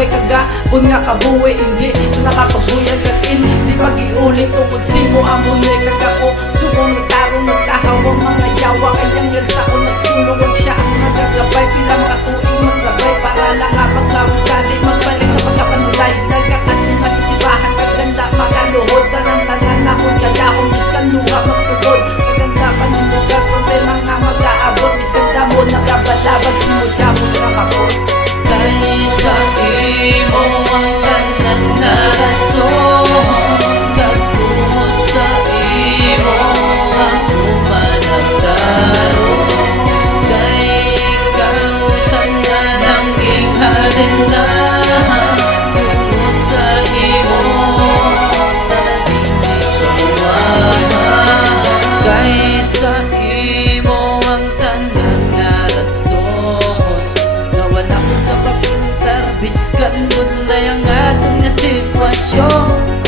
nagkagabay kagapon nga kabuhi, hindi nakakabuyan kakin, di pag-iulit tungod simo amunay kagako. Subong nagtarong nagkahawang mga yawa, kayang yan sa ko nagsulungan siya ang nagkagabay. Pilang katuing maglabay para lang nga paglarong dali magbalik sa pagkapanulay. Nagkakatong nasisibahan kaganda makaluhod ka ng tanan akong kaya akong biskan luha magtugod. Kaganda panindugan problema nga mag-aabot, biskan damo nakabalabag simudya mo nakakot. Kaysa imo ang tanan na rason, kagumot sa imo ang umanagdaro. Kay ikaw tanan ang inghalin na, gumot sa imo tanan hindi kawahan. Kaysa imo ang tanan nga rason, gawan ako sa pagpintar, biskan budlay ang atong nga sitwasyon.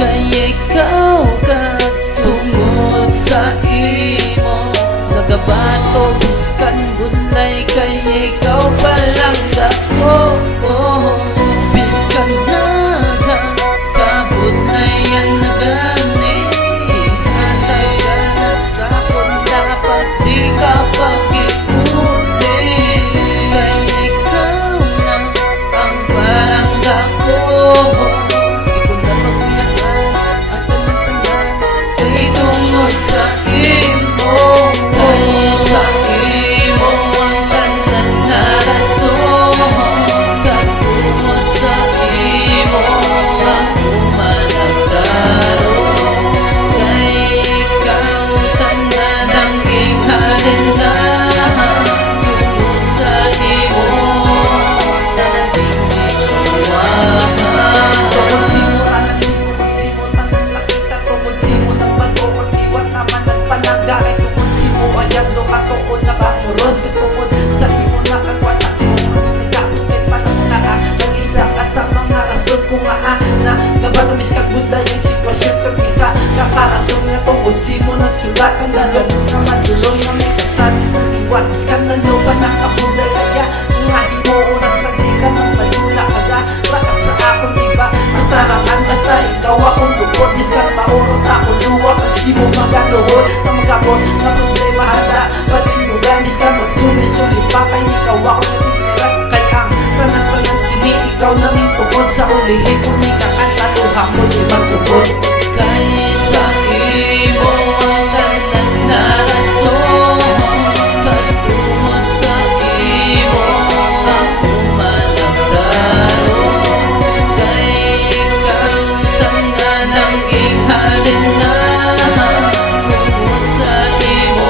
Kay ikaw katungod sa imo nagabato, biskan budlay kay ikaw palang dako. Biskan nagakabudlay ang nagani, hatag ka na sa kung dapat di ka pag-ipuli. Kay ikaw na ang parang dako, di ko na pagbiyahan at tanan-tanan kay tungod sa imo. Kaysa imo ang tanan na rason, kagumot sa imo ang umanagdaro. Kay ikaw tanan ang inghalin na, gumot sa imo tanan hindi kawahan. Tungod simo ana simo magsimo tanan nakita, tungod simo ng bago pagdiwat naman nagpanaga. Ay tungod simo ayat do katuod na panguros, tungod sa imo nakagwasak simo magigagapos kay panagtara. Nag-isa ka sa mga rason kung na gabatumis kag budlay ang sitwasyon kag isa kakarason nga tungod simo nagsulat ang lalong nga madulong na may kasati pag-iwat biskan nalugan nakabudlay kaya nga himo unas pagdikan ng balula kaga baka sa akong diba masarakan basta ikaw akong tupod biskan maurot ako luwa kag simo magaluhod na magabot na problema handa patindugan biskan magsuli-suli pa kay ikaw ako natitiran kay ang tanan-tanan sini ikaw nang itugod sa ulihin kung ikakanta luha mo di magtugod. Kaysa imo ang tanan na rason, kagumot sa imo ang umanagdaro. Kay ikaw tanan ang inghalin na, gumot sa imo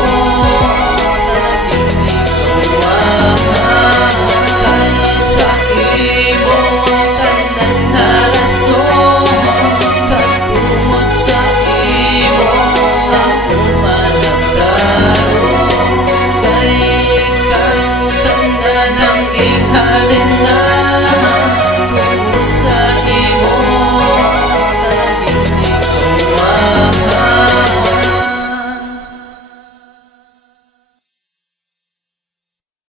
tanan hindi kawahan. Kaysa imo ang tanan na rason, kagumot sa imo ang umanagdaro. Kay ikaw tanan ang inghalin